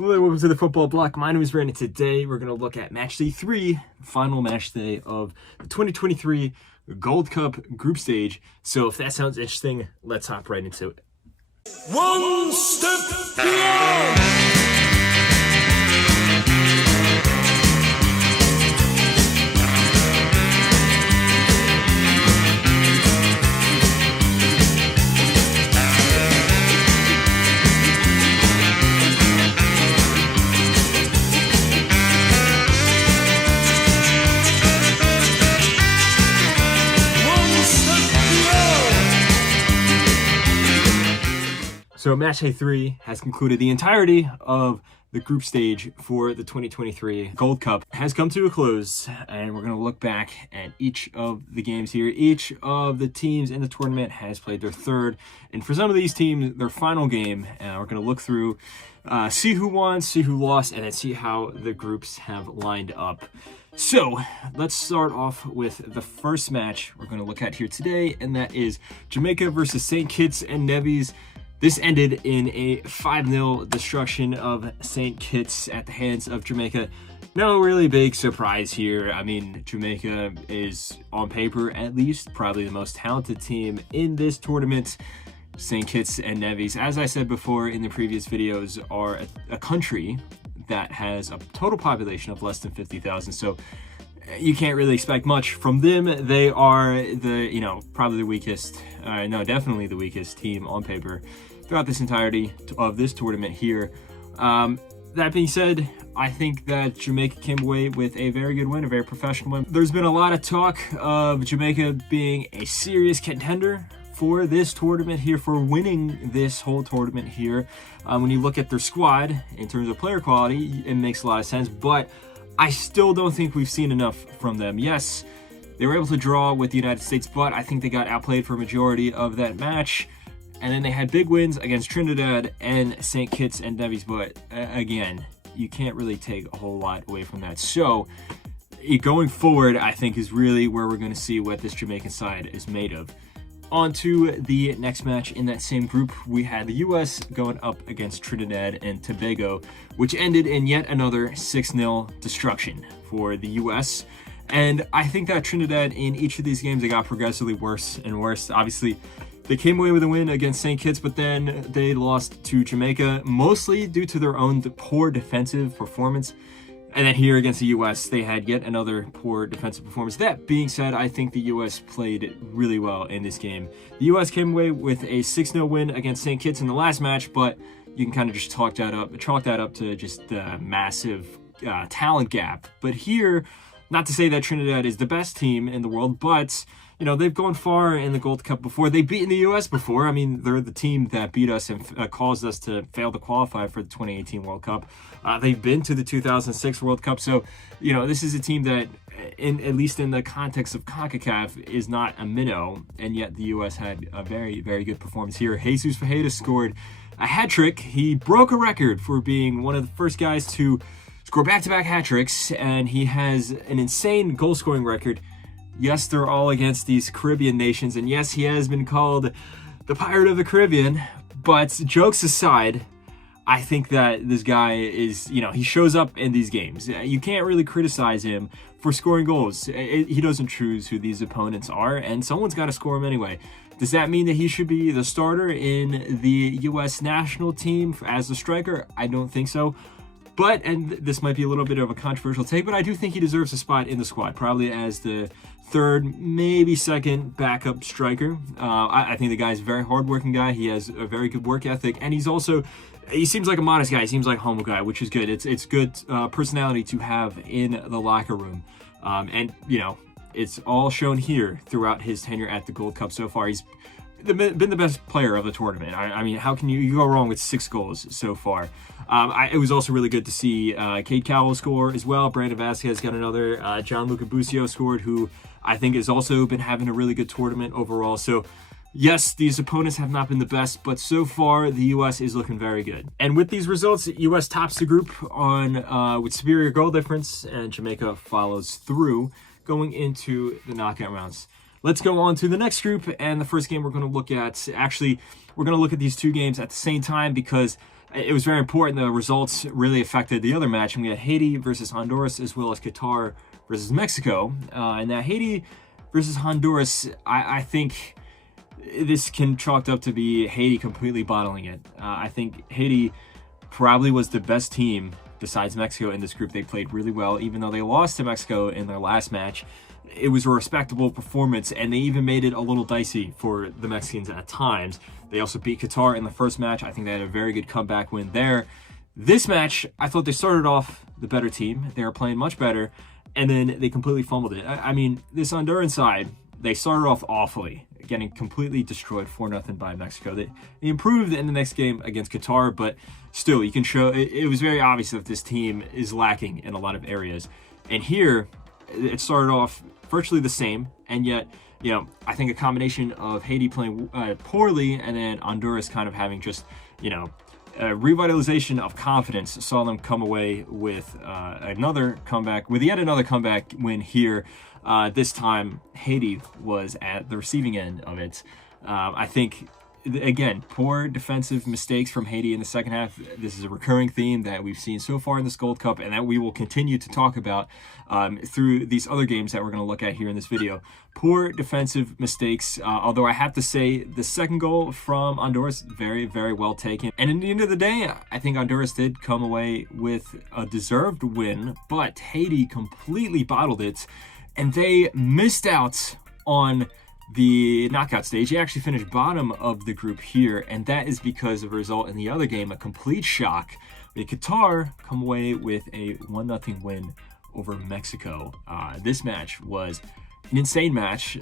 Hello, welcome to the Football Bloc. My name is Brandon. Today we're going to look at match day 3, final match day of the 2023 Gold Cup group stage. So if that sounds interesting, let's hop right into it. One step beyond. So match day 3 has concluded. The entirety of the group stage for the 2023 Gold Cup has come to a close, and we're going to look back at each of the games here. Each of the teams in the tournament has played their third, and for some of these teams, their final game. We're going to look through, see who won, see who lost, and then see how the groups have lined up. So let's start off with the first match we're going to look at here today, and that is Jamaica versus St. Kitts and Nevis. This ended in a 5-0 destruction of St. Kitts at the hands of Jamaica. No really big surprise here. I mean, Jamaica is, on paper at least, probably the most talented team in this tournament. St. Kitts and Nevis, as I said before in the previous videos, are a country that has a total population of less than 50,000. So you can't really expect much from them. They are probably the weakest, definitely the weakest team on paper throughout this entirety of this tournament here. That being said, I think that Jamaica came away with a very good win, a very professional win. There's been a lot of talk of Jamaica being a serious contender for this tournament here, for winning this whole tournament here. When you look at their squad in terms of player quality, it makes a lot of sense, but I still don't think we've seen enough from them. Yes, they were able to draw with the United States, but I think they got outplayed for a majority of that match. And then they had big wins against Trinidad and St. Kitts and Nevis, but again, you can't really take a whole lot away from that. So going forward, I think is really where we're going to see what this Jamaican side is made of. On to the next match in that same group, we had the U.S. going up against Trinidad and Tobago, which ended in yet another 6-0 destruction for the U.S. And I think that Trinidad, in each of these games, they got progressively worse and worse. Obviously, they came away with a win against St. Kitts, but then they lost to Jamaica, mostly due to their own poor defensive performance. And then here against the U.S., they had yet another poor defensive performance. That being said, I think the U.S. played really well in this game. The U.S. came away with a 6-0 win against St. Kitts in the last match, but you can kind of just chalk that up to just the massive talent gap. But here, not to say that Trinidad is the best team in the world, but they've gone far in the Gold Cup before. They've beaten the U.S. before. I mean, they're the team that beat us and caused us to fail to qualify for the 2018 World Cup. They've been to the 2006 World Cup. So, this is a team that, at least in the context of CONCACAF, is not a minnow. And yet the U.S. had a very, very good performance here. Jesus Fajeda scored a hat trick. He broke a record for being one of the first guys to score back-to-back hat tricks. And he has an insane goal-scoring record. Yes, they're all against these Caribbean nations, and yes, he has been called the Pirate of the Caribbean, but jokes aside, I think that this guy is, he shows up in these games. You can't really criticize him for scoring goals. He doesn't choose who these opponents are, and someone's got to score him anyway. Does that mean that he should be the starter in the U.S. national team as a striker? I don't think so. But, and this might be a little bit of a controversial take, but I do think he deserves a spot in the squad, probably as the third, maybe second backup striker. I think the guy's a very hardworking guy. He has a very good work ethic, and he seems like a modest guy. He seems like a humble guy, which is good. It's good personality to have in the locker room. And it's all shown here throughout his tenure at the Gold Cup so far. He's been the best player of the tournament. I mean, how can you go wrong with 6 goals so far? It was also really good to see Cade Cowell score as well. Brandon Vasquez got another. Gianluca Busio scored, who I think has also been having a really good tournament overall. So yes, these opponents have not been the best, but so far the U.S. is looking very good. And with these results, U.S. tops the group with superior goal difference, and Jamaica follows through going into the knockout rounds. Let's go on to the next group, and the first game we're going to look at, actually, we're going to look at these two games at the same time because it was very important. The results really affected the other match, and we had Haiti versus Honduras as well as Qatar versus Mexico. And that Haiti versus Honduras, I think this can chalked up to be Haiti completely bottling it. I think Haiti probably was the best team besides Mexico in this group. They played really well, even though they lost to Mexico in their last match. It was a respectable performance, and they even made it a little dicey for the Mexicans at times. They also beat Qatar in the first match. I think they had a very good comeback win there. This match, I thought they started off the better team. They were playing much better, and then they completely fumbled it. I mean, this Honduran side, they started off awfully, getting completely destroyed 4-0 by Mexico. They improved in the next game against Qatar, but still, you can show it was very obvious that this team is lacking in a lot of areas. And here, it started off virtually the same, and yet, you know, I think a combination of Haiti playing poorly and then Honduras kind of having just, you know, a revitalization of confidence saw them come away with another comeback, with yet another comeback win here. This time, Haiti was at the receiving end of it. I think, again, poor defensive mistakes from Haiti in the second half. This is a recurring theme that we've seen so far in this Gold Cup, and that we will continue to talk about through these other games that we're going to look at here in this video. Poor defensive mistakes, although I have to say the second goal from Honduras, very, very well taken. And in the end of the day, I think Honduras did come away with a deserved win, but Haiti completely bottled it, and they missed out on the knockout stage. They actually finished bottom of the group here, and that is because of a result in the other game, a complete shock. The Qatar come away with a 1-0 win over Mexico. This match was an insane match.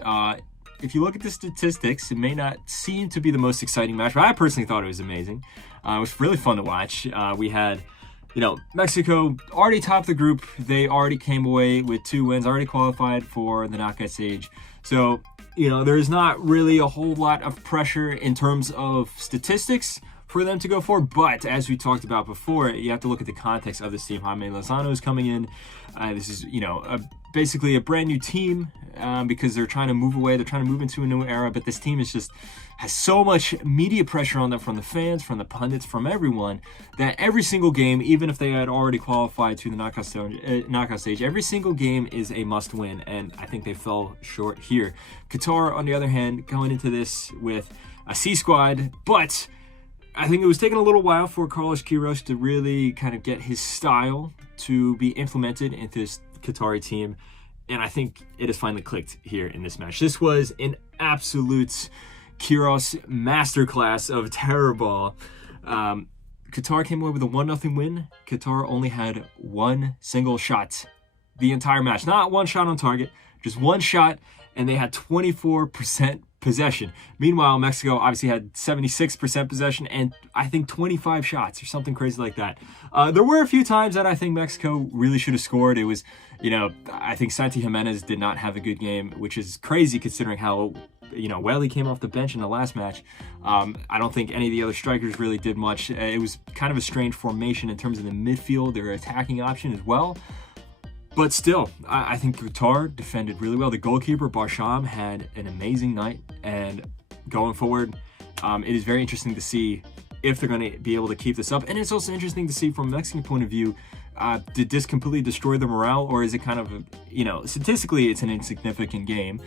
If you look at the statistics, it may not seem to be the most exciting match, but I personally thought it was amazing. It was really fun to watch. We had, you know, Mexico already topped the group. They already came away with 2 wins, already qualified for the knockout stage. So, you know, there's not really a whole lot of pressure in terms of statistics for them to go for, but as we talked about before, you have to look at the context of this team. Jaime Lozano is coming in. This is, you know, basically a brand new team because they're trying to move away. They're trying to move into a new era, but this team is just has so much media pressure on them from the fans, from the pundits, from everyone, that every single game, even if they had already qualified to the knockout stage, every single game is a must-win, and I think they fell short here. Qatar, on the other hand, going into this with a C squad, but I think it was taking a little while for Carlos Queiroz to really kind of get his style to be implemented into this Qatari team, and I think it has finally clicked here in this match. This was an absolute Queiroz masterclass of terror ball. Qatar came away with a 1-0 win. Qatar only had one single shot the entire match. Not one shot on target, just one shot, and they had 24% possession. Meanwhile, Mexico obviously had 76% possession and I think 25 shots or something crazy like that. There were a few times that I think Mexico really should have scored. It was, you know, I think Santi Jimenez did not have a good game, which is crazy considering how, you know, well, he came off the bench in the last match. I don't think any of the other strikers really did much. It was kind of a strange formation in terms of the midfield, their attacking option as well. But still, I think Qatar defended really well. The goalkeeper, Barsham, had an amazing night. And going forward, it is very interesting to see if they're going to be able to keep this up. And it's also interesting to see from a Mexican point of view, did this completely destroy the morale? Or is it kind of, you know, statistically, it's an insignificant game.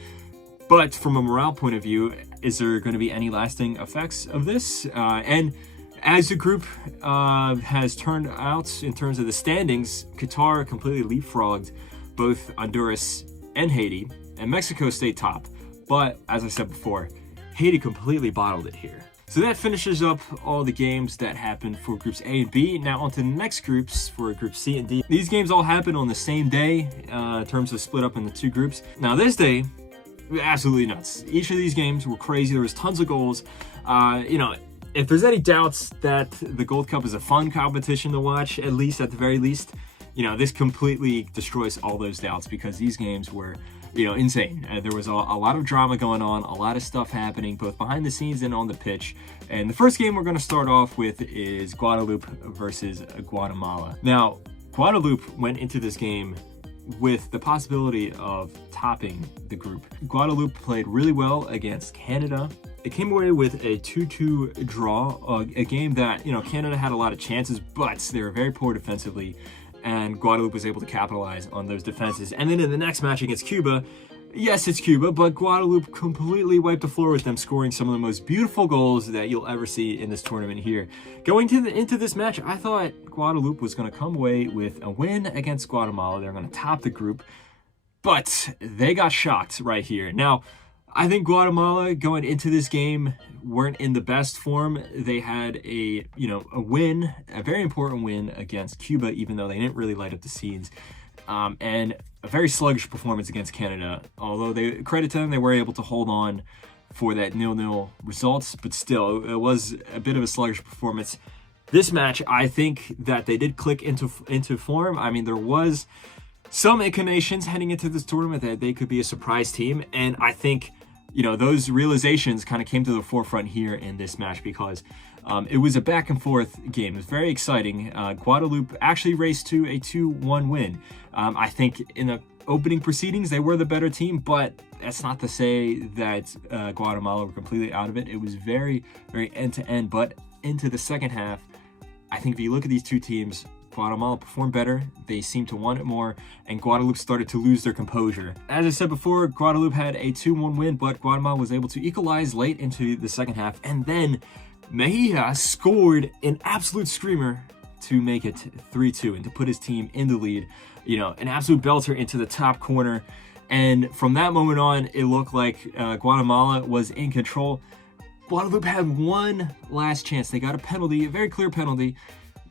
But from a morale point of view, is there going to be any lasting effects of this? And as the group has turned out in terms of the standings, Qatar completely leapfrogged both Honduras and Haiti, and Mexico stayed top. But as I said before, Haiti completely bottled it here. So that finishes up all the games that happened for groups A and B. Now on to the next groups for group C and D. These games all happened on the same day in terms of split up into 2 groups. Now this day, absolutely nuts. Each of these games were crazy. There was tons of goals. You know, if there's any doubts that the Gold Cup is a fun competition to watch, at the very least, you know, this completely destroys all those doubts because these games were, you know, insane. There was a lot of drama going on, a lot of stuff happening, both behind the scenes and on the pitch. And the first game we're going to start off with is Guadeloupe versus Guatemala. Now, Guadeloupe went into this game with the possibility of topping the group. Guadeloupe played really well against Canada. It came away with a 2-2 draw, a game that, Canada had a lot of chances, but they were very poor defensively, and Guadeloupe was able to capitalize on those defenses. And then in the next match against Cuba, yes, it's Cuba, but Guadeloupe completely wiped the floor with them, scoring some of the most beautiful goals that you'll ever see in this tournament here. Going into this match, I thought Guadeloupe was going to come away with a win against Guatemala. They're going to top the group, but they got shocked right here. Now, I think Guatemala going into this game weren't in the best form. They had a win, a very important win against Cuba, even though they didn't really light up the scenes. And a very sluggish performance against Canada. Although credit to them, they were able to hold on for that 0-0 results, but still, it was a bit of a sluggish performance. This match, I think that they did click into form. I mean, there was some inclinations heading into this tournament that they could be a surprise team, and I think those realizations kind of came to the forefront here in this match because it was a back and forth game. It was very exciting. Guadeloupe actually raced to a 2-1 win. I think in the opening proceedings, they were the better team, but that's not to say that Guatemala were completely out of it. It was very, very end-to-end, but into the second half, I think if you look at these two teams, Guatemala performed better, they seemed to want it more, and Guadeloupe started to lose their composure. As I said before, Guadeloupe had a 2-1 win, but Guatemala was able to equalize late into the second half, and then Mejia scored an absolute screamer to make it 3-2 and to put his team in the lead. An absolute belter into the top corner, and from that moment on, it looked like Guatemala was in control. Guadeloupe had one last chance. They got a penalty, a very clear penalty.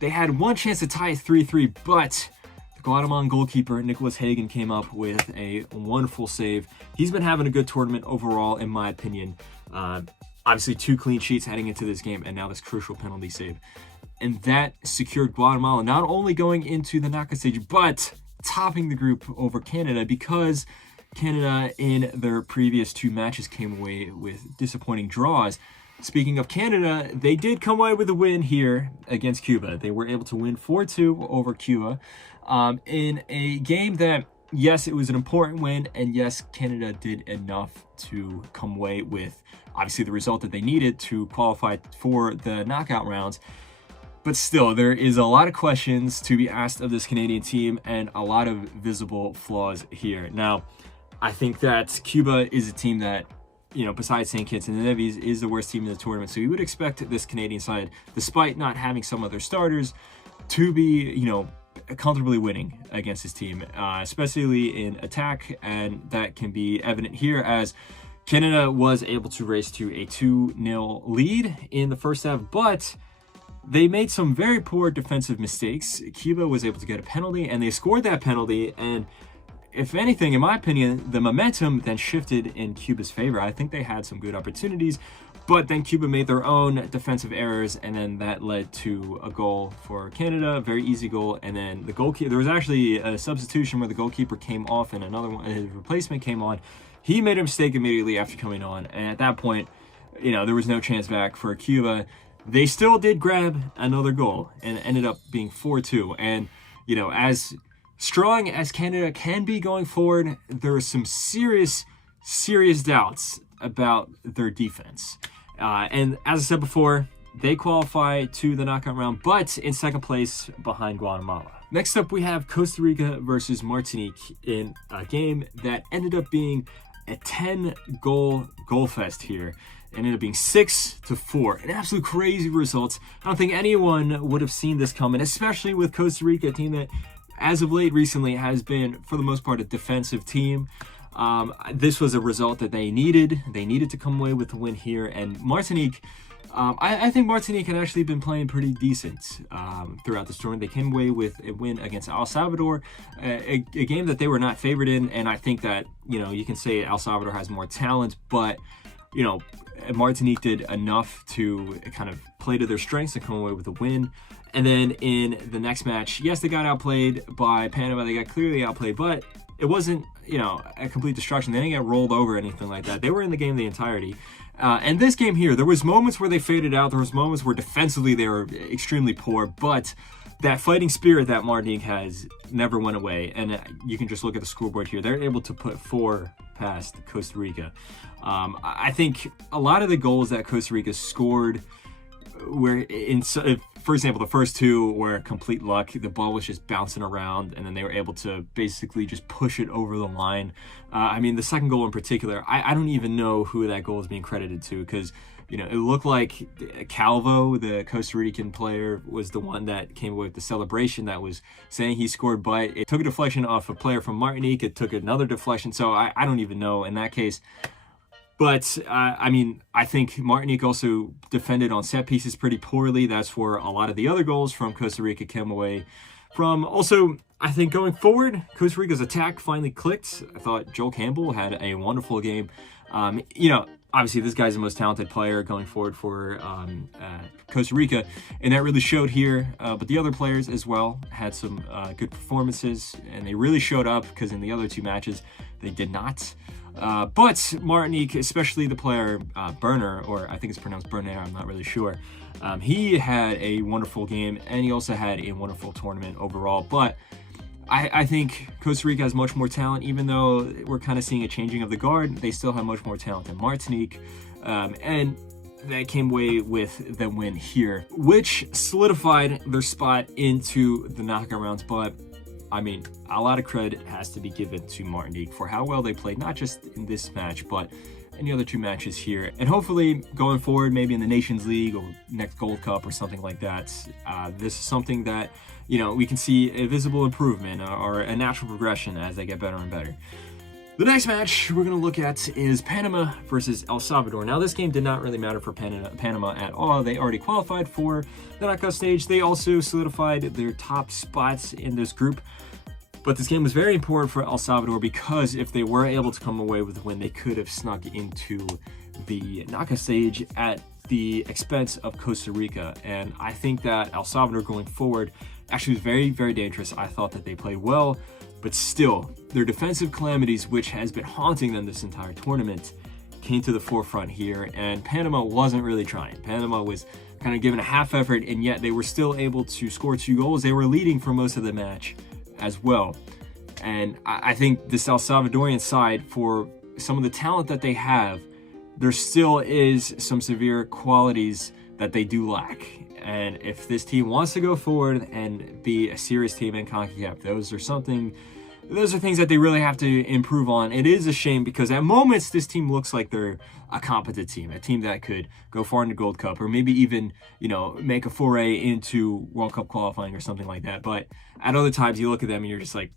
They had one chance to tie it 3-3, but the Guatemalan goalkeeper, Nicholas Hagen, came up with a wonderful save. He's been having a good tournament overall, in my opinion. Obviously, 2 clean sheets heading into this game, and now this crucial penalty save. And that secured Guatemala not only going into the knockout stage, but topping the group over Canada, because Canada, in their previous 2 matches, came away with disappointing draws. Speaking of Canada, they did come away with a win here against Cuba. They were able to win 4-2 over Cuba in a game that, yes, it was an important win, and yes, Canada did enough to come away with, obviously, the result that they needed to qualify for the knockout rounds. But still, there is a lot of questions to be asked of this Canadian team and a lot of visible flaws here. Now, I think that Cuba is a team that, besides St. Kitts and Nevis, is the worst team in the tournament. So you would expect this Canadian side, despite not having some of their starters, to be, comfortably winning against this team, especially in attack. And that can be evident here as Canada was able to race to a 2-0 lead in the first half, but they made some very poor defensive mistakes. Cuba was able to get a penalty, and they scored that penalty, and if anything, in my opinion, the momentum then shifted in Cuba's favor. I think they had some good opportunities, but then Cuba made their own defensive errors, and then that led to a goal for Canada, a very easy goal. And then the goalkeeper, there was actually a substitution where the goalkeeper came off and another one, his replacement came on. He made a mistake immediately after coming on, and at that point, there was no chance back for Cuba. They still did grab another goal, and it ended up being 4-2. And, as strong as Canada can be going forward, there are some serious doubts about their defense. And as I said before, they qualify to the knockout round, but in second place behind Guatemala. Next up, we have Costa Rica versus Martinique in a game that ended up being a 10-goal fest here. It ended up being 6-4. An absolute crazy result. I don't think anyone would have seen this coming, especially with Costa Rica, a team that, as of late recently, has been, for the most part, a defensive team. This was a result that they needed. They needed to come away with a win here. And Martinique, I think Martinique had actually been playing pretty decent throughout this tournament. They came away with a win against El Salvador, a game that they were not favored in. And I think that, you can say El Salvador has more talent, but, Martinique did enough to kind of play to their strengths and come away with a win. And then in the next match, yes, they got outplayed by Panama. They got clearly outplayed, but it wasn't, a complete destruction. They didn't get rolled over or anything like that. They were in the game the entirety. And this game here, there was moments where they faded out. There was moments where defensively they were extremely poor, but that fighting spirit that Martinique has never went away. And you can just look at the scoreboard here. They're able to put 4 past Costa Rica. I think a lot of the goals that Costa Rica scored were for example, the first 2 were complete luck. The ball was just bouncing around, and then they were able to basically just push it over the line. I mean, the second goal in particular, I don't even know who that goal is being credited to, because it looked like Calvo, the Costa Rican player, was the one that came away with the celebration that was saying he scored, but it took a deflection off a player from Martinique. It took another deflection, so I don't even know in that case. But, I mean, I think Martinique also defended on set pieces pretty poorly. That's where a lot of the other goals from Costa Rica came away from. Also, I think going forward, Costa Rica's attack finally clicked. I thought Joel Campbell had a wonderful game. Obviously, this guy's the most talented player going forward for Costa Rica, and that really showed here. But the other players as well had some good performances, and they really showed up, because in the other 2 matches, they did not. But Martinique, especially the player Berner, or I think it's pronounced Berner, I'm not really sure. He had a wonderful game, and he also had a wonderful tournament overall. But I think Costa Rica has much more talent. Even though we're kind of seeing a changing of the guard, they still have much more talent than Martinique. And that came away with the win here, which solidified their spot into the knockout rounds. But I mean, a lot of credit has to be given to Martinique for how well they played, not just in this match, but in the other 2 matches here. And hopefully, going forward, maybe in the Nations League or next Gold Cup or something like that, this is something that, we can see a visible improvement or a natural progression as they get better and better. The next match we're going to look at is Panama versus El Salvador. Now, this game did not really matter for Panama at all. They already qualified for the knockout stage. They also solidified their top spots in this group. But this game was very important for El Salvador, because if they were able to come away with a win, they could have snuck into the knockout stage at the expense of Costa Rica. And I think that El Salvador going forward actually was very, very dangerous. I thought that they played well, but still, their defensive calamities, which has been haunting them this entire tournament, came to the forefront here, and Panama wasn't really trying. Panama was kind of given a half effort, and yet they were still able to score 2 goals. They were leading for most of the match as well. And I think this El Salvadorian side, for some of the talent that they have, there still is some severe qualities that they do lack. And if this team wants to go forward and be a serious team in CONCACAF, those are things that they really have to improve on. It is a shame, because at moments this team looks like they're a competent team, a team that could go far in the Gold Cup, or maybe even, make a foray into World Cup qualifying or something like that. But at other times you look at them and you're just like,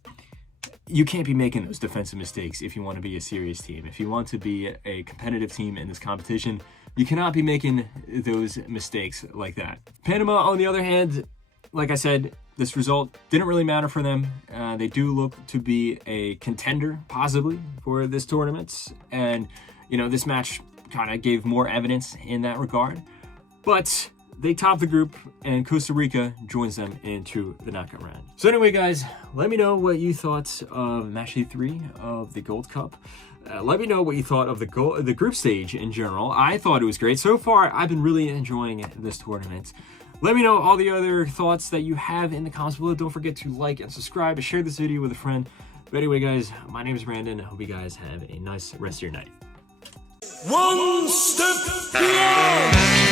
you can't be making those defensive mistakes if you want to be a serious team. If you want to be a competitive team in this competition, you cannot be making those mistakes like that. Panama, on the other hand, like I said, this result didn't really matter for them. They do look to be a contender, possibly, for this tournament. And, this match kind of gave more evidence in that regard. But they top the group, and Costa Rica joins them into the knockout round. So anyway, guys, let me know what you thought of match day 3 of the Gold Cup. Let me know what you thought of the group stage in general. I thought it was great. So far, I've been really enjoying this tournament. Let me know all the other thoughts that you have in the comments below. Don't forget to like and subscribe and share this video with a friend. But anyway, guys, my name is Brandon. I hope you guys have a nice rest of your night. One step beyond.